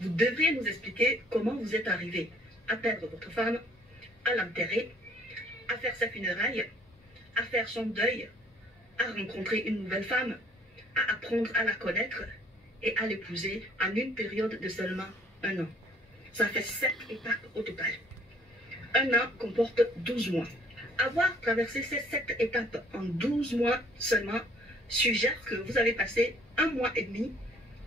vous devriez nous expliquer comment vous êtes arrivé à perdre votre femme, à l'enterrer, à faire sa funéraille, à faire son deuil, à rencontrer une nouvelle femme, à apprendre à la connaître et à l'épouser en une période de seulement 1 an. Ça fait 7 étapes au total. 1 an comporte 12 mois. Avoir traversé ces 7 étapes en 12 mois seulement suggère que vous avez passé 1 mois et demi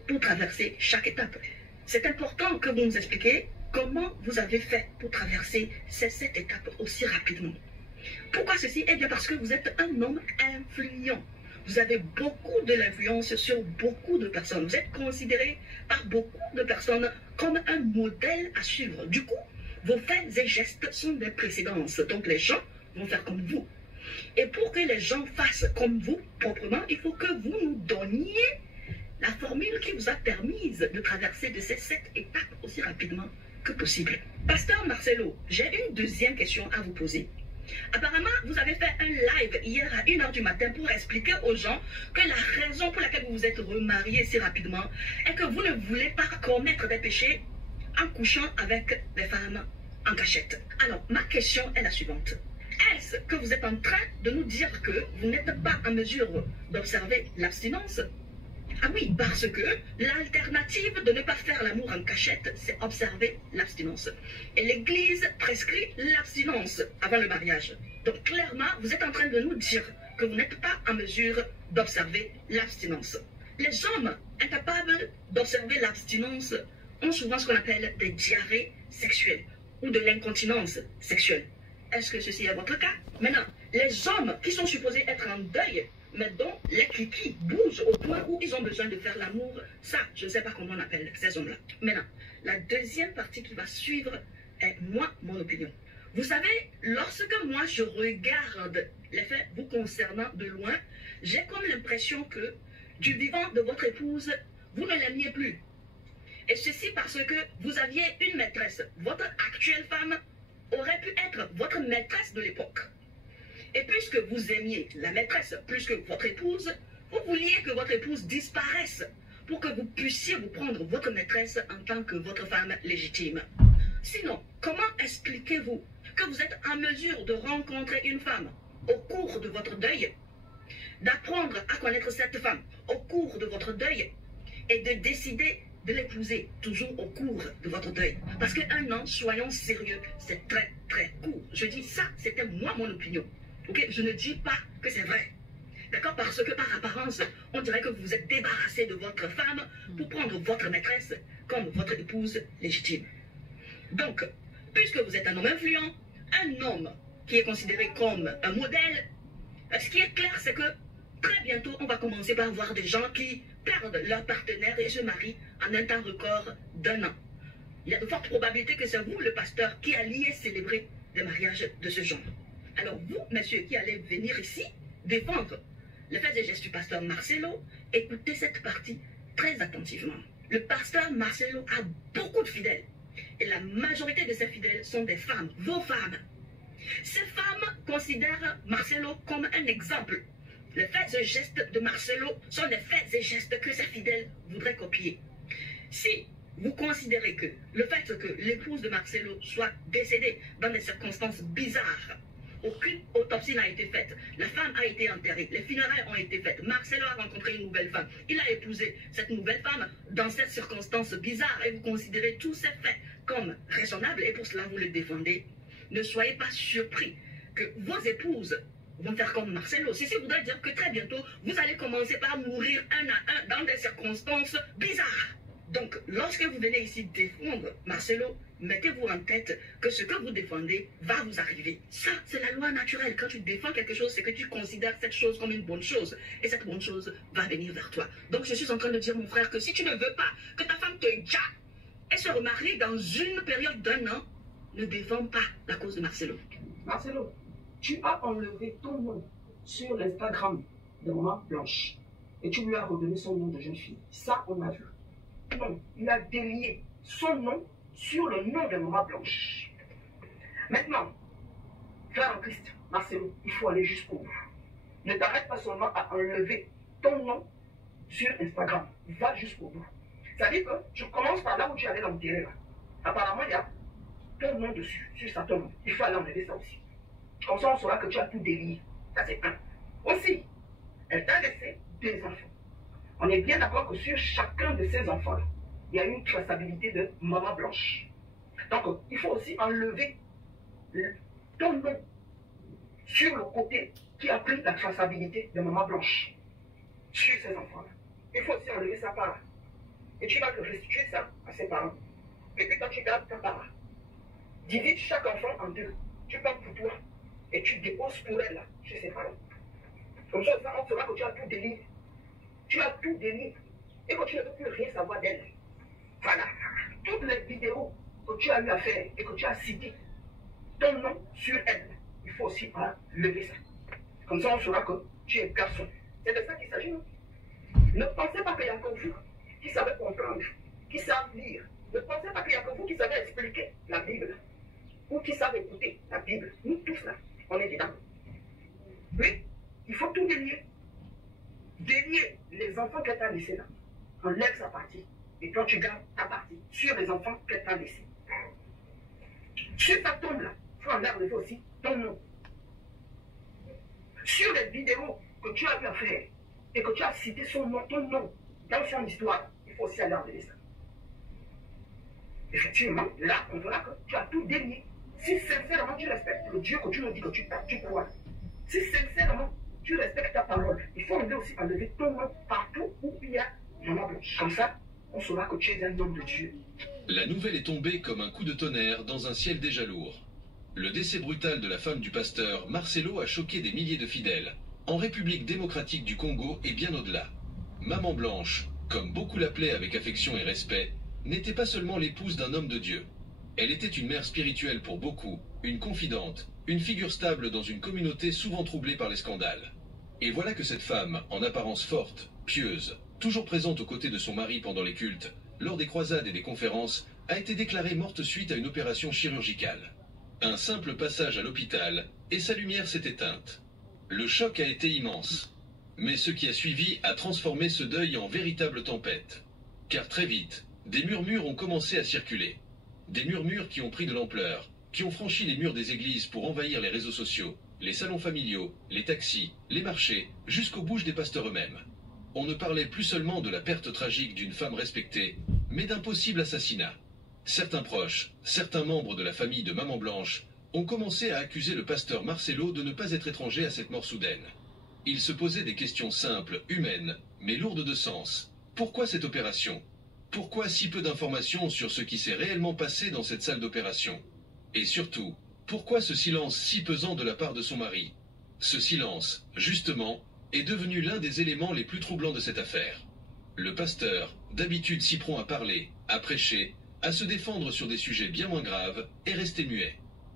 pour traverser chaque étape. C'est important que vous nous expliquiez comment vous avez fait pour traverser ces 7 étapes aussi rapidement. Pourquoi ceci? Eh bien parce que vous êtes un homme influent. Vous avez beaucoup de l'influence sur beaucoup de personnes. Vous êtes considéré par beaucoup de personnes comme un modèle à suivre. Du coup, vos faits et gestes sont des précédences. Donc les gens vont faire comme vous. Et pour que les gens fassent comme vous proprement, il faut que vous nous donniez la formule qui vous a permis de traverser de ces 7 étapes aussi rapidement que possible. Pasteur Marcelo, j'ai une deuxième question à vous poser. Apparemment, vous avez fait un live hier à 1 h du matin pour expliquer aux gens que la raison pour laquelle vous vous êtes remarié si rapidement est que vous ne voulez pas commettre des péchés en couchant avec des femmes en cachette. Alors, ma question est la suivante. Est-ce que vous êtes en train de nous dire que vous n'êtes pas en mesure d'observer l'abstinence? Ah oui, parce que l'alternative de ne pas faire l'amour en cachette, c'est observer l'abstinence. Et l'Église prescrit l'abstinence avant le mariage. Donc clairement, vous êtes en train de nous dire que vous n'êtes pas en mesure d'observer l'abstinence. Les hommes incapables d'observer l'abstinence ont souvent ce qu'on appelle des diarrhées sexuelles ou de l'incontinence sexuelle. Est-ce que ceci est votre cas? Maintenant, les hommes qui sont supposés être en deuil, mais dont les kikis bougent au point où ils ont besoin de faire l'amour, ça, je ne sais pas comment on appelle ces hommes-là. Maintenant, la deuxième partie qui va suivre est moi, mon opinion. Vous savez, lorsque moi je regarde les faits vous concernant de loin, j'ai comme l'impression que du vivant de votre épouse, vous ne l'aimiez plus. Et ceci parce que vous aviez une maîtresse. Votre actuelle femme aurait pu être votre maîtresse de l'époque. Et puisque vous aimiez la maîtresse plus que votre épouse, vous vouliez que votre épouse disparaisse pour que vous puissiez vous prendre votre maîtresse en tant que votre femme légitime. Sinon, comment expliquez-vous que vous êtes en mesure de rencontrer une femme au cours de votre deuil, d'apprendre à connaître cette femme au cours de votre deuil et de décider de l'épouser toujours au cours de votre deuil? Parce qu'un an, soyons sérieux, c'est très très court. Je dis ça, c'était moi mon opinion. Okay? Je ne dis pas que c'est vrai. D'accord? Parce que par apparence, on dirait que vous vous êtes débarrassé de votre femme pour prendre votre maîtresse comme votre épouse légitime. Donc, puisque vous êtes un homme influent, un homme qui est considéré comme un modèle, ce qui est clair, c'est que très bientôt, on va commencer par voir des gens qui perdent leur partenaire et se marient en un temps record d'1 an. Il y a de fortes probabilités que c'est vous, le pasteur, qui alliez célébrer des mariages de ce genre. Alors vous, messieurs, qui allez venir ici défendre le fait et gestes du pasteur Marcelo, écoutez cette partie très attentivement. Le pasteur Marcelo a beaucoup de fidèles. Et la majorité de ces fidèles sont des femmes, vos femmes. Ces femmes considèrent Marcelo comme un exemple. Les faits et gestes de Marcelo sont les faits et gestes que ses fidèles voudraient copier. Si vous considérez que le fait que l'épouse de Marcelo soit décédée dans des circonstances bizarres, aucune autopsie n'a été faite, la femme a été enterrée, les funérailles ont été faites, Marcelo a rencontré une nouvelle femme, il a épousé cette nouvelle femme dans cette circonstance bizarre et vous considérez tous ces faits comme raisonnables et pour cela vous le défendez, ne soyez pas surpris que vos épouses vont faire comme Marcelo. Ceci voudrait dire que très bientôt, vous allez commencer par mourir un à un dans des circonstances bizarres. Donc, lorsque vous venez ici défendre Marcelo, mettez-vous en tête que ce que vous défendez va vous arriver. Ça, c'est la loi naturelle. Quand tu défends quelque chose, c'est que tu considères cette chose comme une bonne chose. Et cette bonne chose va venir vers toi. Donc, je suis en train de dire, mon frère, que si tu ne veux pas que ta femme te gâte et se remarie dans une période d'1 an, ne défends pas la cause de Marcelo. Marcelo, tu as enlevé ton nom sur l'Instagram de Maman Blanche. Et tu lui as redonné son nom de jeune fille. Ça, on a vu. Non, il a délié son nom sur le nom de Maman Blanche. Maintenant, frère en Christ, Marcelo, il faut aller jusqu'au bout. Ne t'arrête pas seulement à enlever ton nom sur Instagram. Va jusqu'au bout. Ça dit que je commence par là où tu allais l'enterrer là. Apparemment, il y a ton nom dessus, sur sa tombe. Il faut aller enlever ça aussi. Comme ça, on saura que tu as tout délié. Ça, c'est un. Aussi, elle t'a laissé des enfants. On est bien d'accord que sur chacun de ces enfants-là, il y a une traçabilité de maman blanche. Donc, il faut aussi enlever ton nom sur le côté qui a pris la traçabilité de maman blanche sur ces enfants-là. Il faut aussi enlever sa part. Et tu vas te restituer ça à ses parents. Et puis quand tu gardes ta part, divise chaque enfant en deux. Tu prends pour toi et tu déposes pour elle là, chez ses parents. Comme ça, on saura que tu as tout délié. Tu as tout délié. Et que tu ne peux plus rien savoir d'elle. Voilà. Toutes les vidéos que tu as eu à faire et que tu as citées, ton nom sur elle, il faut aussi enlever ça. Comme ça, on saura que tu es garçon. C'est de ça qu'il s'agit. Ne pensez pas qu'il y a que vous qui savez comprendre, qui savent lire. Ne pensez pas qu'il y a que vous qui savez expliquer la Bible ou qui savent écouter la Bible. Nous tous là, on est dedans. Oui, il faut tout délier. Délier les enfants qu'elle t'a laissés là. Enlève sa partie. Et toi, tu gardes ta partie sur les enfants qu'elle t'a laissés. Sur ta tombe là, il faut enlever aussi ton nom. Sur les vidéos que tu as eu à faire et que tu as cité son nom, ton nom dans son histoire, il faut aussi aller enlever ça. Effectivement, là, on verra que tu as tout délié. Si sincèrement tu respectes le Dieu que tu nous dis que tu crois, si sincèrement tu respectes ta parole, il faut aussi enlever ton nom partout où il y a maman blanche. Comme ça, on saura que tu es un homme de Dieu. La nouvelle est tombée comme un coup de tonnerre dans un ciel déjà lourd. Le décès brutal de la femme du pasteur Marcelo a choqué des milliers de fidèles, en République démocratique du Congo et bien au-delà. Maman Blanche, comme beaucoup l'appelaient avec affection et respect, n'était pas seulement l'épouse d'un homme de Dieu. Elle était une mère spirituelle pour beaucoup, une confidente, une figure stable dans une communauté souvent troublée par les scandales. Et voilà que cette femme, en apparence forte, pieuse, toujours présente aux côtés de son mari pendant les cultes, lors des croisades et des conférences, a été déclarée morte suite à une opération chirurgicale. Un simple passage à l'hôpital, et sa lumière s'est éteinte. Le choc a été immense. Mais ce qui a suivi a transformé ce deuil en véritable tempête. Car très vite, des murmures ont commencé à circuler. Des murmures qui ont pris de l'ampleur, qui ont franchi les murs des églises pour envahir les réseaux sociaux, les salons familiaux, les taxis, les marchés, jusqu'aux bouches des pasteurs eux-mêmes. On ne parlait plus seulement de la perte tragique d'une femme respectée, mais d'un possible assassinat. Certains proches, certains membres de la famille de Maman Blanche, ont commencé à accuser le pasteur Marcelo de ne pas être étranger à cette mort soudaine. Il se posait des questions simples, humaines, mais lourdes de sens. Pourquoi cette opération? Pourquoi si peu d'informations sur ce qui s'est réellement passé dans cette salle d'opération? Et surtout, pourquoi ce silence si pesant de la part de son mari? Ce silence, justement, est devenu l'un des éléments les plus troublants de cette affaire. Le pasteur, d'habitude si prompt à parler, à prêcher, à se défendre sur des sujets bien moins graves, est resté muet.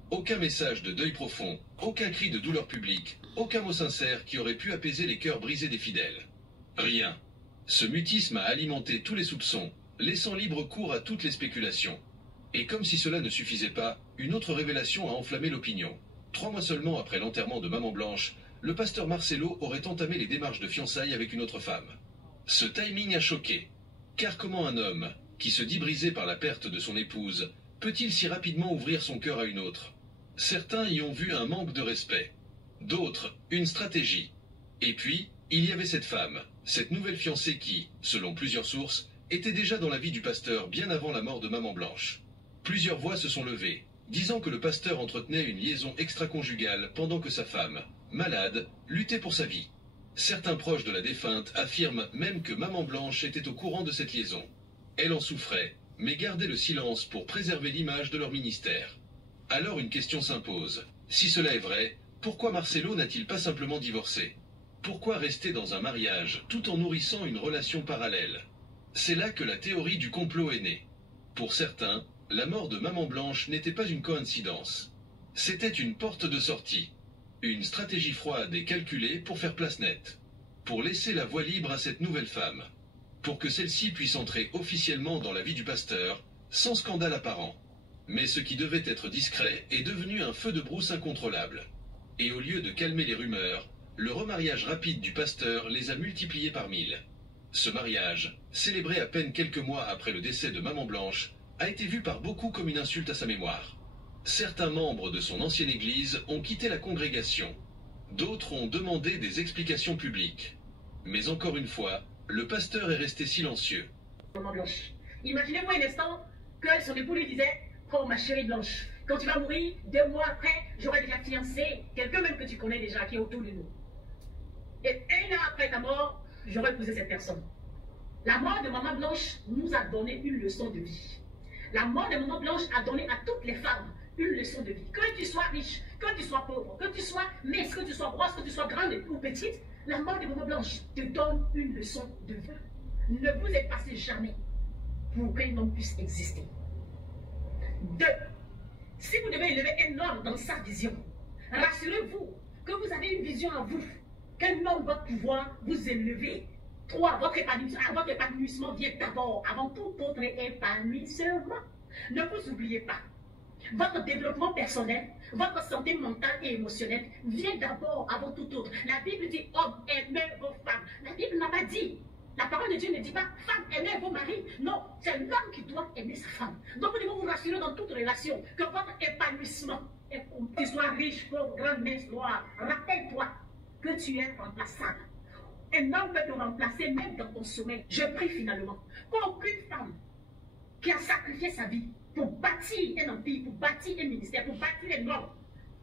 Aucun message de deuil profond, aucun cri de douleur publique, aucun mot sincère qui aurait pu apaiser les cœurs brisés des fidèles. Rien. Ce mutisme a alimenté tous les soupçons, laissant libre cours à toutes les spéculations. Et comme si cela ne suffisait pas, une autre révélation a enflammé l'opinion. 3 mois seulement après l'enterrement de Maman Blanche, le pasteur Marcelo aurait entamé les démarches de fiançailles avec une autre femme. Ce timing a choqué. Car comment un homme, qui se dit brisé par la perte de son épouse, peut-il si rapidement ouvrir son cœur à une autre? Certains y ont vu un manque de respect. D'autres, une stratégie. Et puis, il y avait cette femme, cette nouvelle fiancée qui, selon plusieurs sources, était déjà dans la vie du pasteur bien avant la mort de Maman Blanche. Plusieurs voix se sont levées, disant que le pasteur entretenait une liaison extra-conjugale pendant que sa femme, malade, luttait pour sa vie. Certains proches de la défunte affirment même que Maman Blanche était au courant de cette liaison. Elle en souffrait, mais gardait le silence pour préserver l'image de leur ministère. Alors une question s'impose. Si cela est vrai, pourquoi Marcelo n'a-t-il pas simplement divorcé? Pourquoi rester dans un mariage tout en nourrissant une relation parallèle? C'est là que la théorie du complot est née. Pour certains, la mort de Maman Blanche n'était pas une coïncidence. C'était une porte de sortie. Une stratégie froide et calculée pour faire place nette. Pour laisser la voie libre à cette nouvelle femme. Pour que celle-ci puisse entrer officiellement dans la vie du pasteur, sans scandale apparent. Mais ce qui devait être discret est devenu un feu de brousse incontrôlable. Et au lieu de calmer les rumeurs, le remariage rapide du pasteur les a multipliées par 1000. Ce mariage, célébré à peine quelques mois après le décès de Maman Blanche, a été vu par beaucoup comme une insulte à sa mémoire. Certains membres de son ancienne église ont quitté la congrégation. D'autres ont demandé des explications publiques. Mais encore une fois, le pasteur est resté silencieux. Maman Blanche. Imaginez-vous un instant que son époux lui disait « Oh ma chérie Blanche, quand tu vas mourir, 2 mois après, j'aurai déjà fiancé quelqu'un même que tu connais déjà qui est autour de nous. Et 1 an après ta mort, j'aurai épousé cette personne. » La mort de Maman Blanche nous a donné une leçon de vie. La mort de Maman Blanche a donné à toutes les femmes une leçon de vie. Que tu sois riche, que tu sois pauvre, que tu sois mince, que tu sois grosse, que tu sois grande ou petite, la mort de Maman Blanche te donne une leçon de vie. Ne vous effacez jamais pour qu'un homme puisse exister. 2. Si vous devez élever un homme dans sa vision, rassurez-vous que vous avez une vision à vous, qu'un homme va pouvoir vous élever. 3. Votre épanouissement vient d'abord, avant tout autre épanouissement. Ne vous oubliez pas. Votre développement personnel, votre santé mentale et émotionnelle vient d'abord avant tout autre. La Bible dit « Hommes, aimez vos femmes ». La Bible n'a pas dit. La parole de Dieu ne dit pas « Femmes, aimez vos maris ». Non, c'est l'homme qui doit aimer sa femme. Donc vous devez vous rassurer dans toute relation que votre épanouissement, qu'il soit riche, pauvre, grand, mince, noir, rappelle-toi que tu es remplaçable. Un homme peut te remplacer même dans ton sommeil. Je prie finalement qu'aucune femme qui a sacrifié sa vie pour bâtir un empire, pour bâtir un ministère, pour bâtir un homme,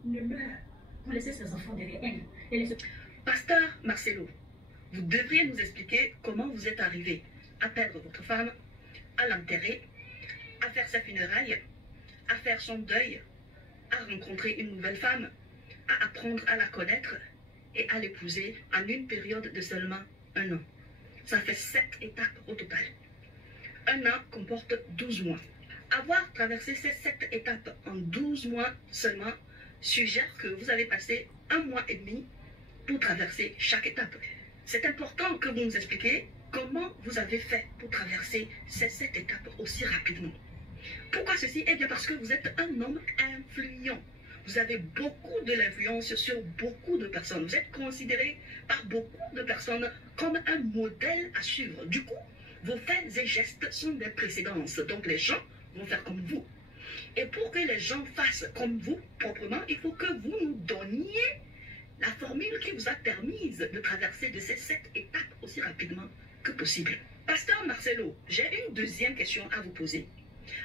ne meure pour laisser ses enfants derrière elle. Pasteur Marcelo, vous devriez nous expliquer comment vous êtes arrivé à perdre votre femme, à l'enterrer, à faire sa funéraille, à faire son deuil, à rencontrer une nouvelle femme, à apprendre à la connaître et à l'épouser en une période de seulement 1 an. Ça fait 7 étapes au total. 1 an comporte 12 mois. Avoir traversé ces 7 étapes en 12 mois seulement suggère que vous avez passé 1 mois et demi pour traverser chaque étape. C'est important que vous nous expliquiez comment vous avez fait pour traverser ces 7 étapes aussi rapidement. Pourquoi ceci? Eh bien parce que vous êtes un homme influent. Vous avez beaucoup de l'influence sur beaucoup de personnes. Vous êtes considéré par beaucoup de personnes comme un modèle à suivre. Du coup, vos faits et gestes sont des précédences. Donc les gens vont faire comme vous. Et pour que les gens fassent comme vous, proprement, il faut que vous nous donniez la formule qui vous a permis de traverser de ces 7 étapes aussi rapidement que possible. Pasteur Marcelo, j'ai une deuxième question à vous poser.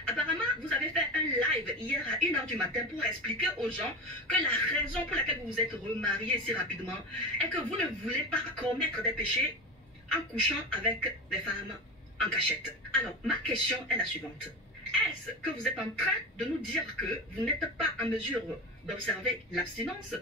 Apparemment, vous avez fait un live hier à 1 h du matin pour expliquer aux gens que la raison pour laquelle vous vous êtes remarié si rapidement est que vous ne voulez pas commettre des péchés en couchant avec des femmes en cachette. Alors, ma question est la suivante. Est-ce que vous êtes en train de nous dire que vous n'êtes pas en mesure d'observer l'abstinence?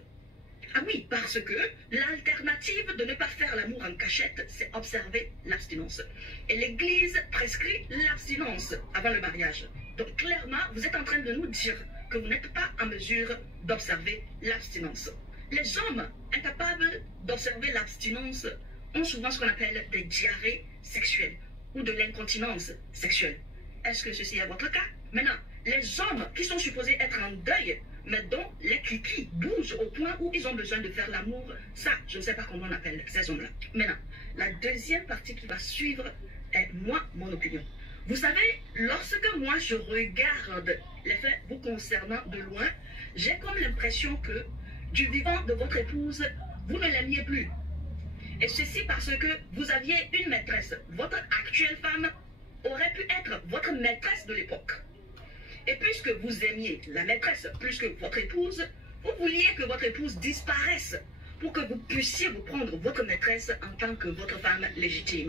Ah oui, parce que l'alternative de ne pas faire l'amour en cachette, c'est observer l'abstinence. Et l'Église prescrit l'abstinence avant le mariage. Donc clairement, vous êtes en train de nous dire que vous n'êtes pas en mesure d'observer l'abstinence. Les hommes incapables d'observer l'abstinence ont souvent ce qu'on appelle des diarrhées sexuelles ou de l'incontinence sexuelle. Est-ce que ceci est votre cas? Maintenant, les hommes qui sont supposés être en deuil, mais dont les cliquis bougent au point où ils ont besoin de faire l'amour, ça, je ne sais pas comment on appelle ces hommes-là. Maintenant, la deuxième partie qui va suivre est moi, mon opinion. Vous savez, lorsque moi je regarde les faits vous concernant de loin, j'ai comme l'impression que du vivant de votre épouse, vous ne l'aimiez plus. Et ceci parce que vous aviez une maîtresse. Votre actuelle femme aurait pu être votre maîtresse de l'époque. Et puisque vous aimiez la maîtresse plus que votre épouse, vous vouliez que votre épouse disparaisse pour que vous puissiez vous prendre votre maîtresse en tant que votre femme légitime.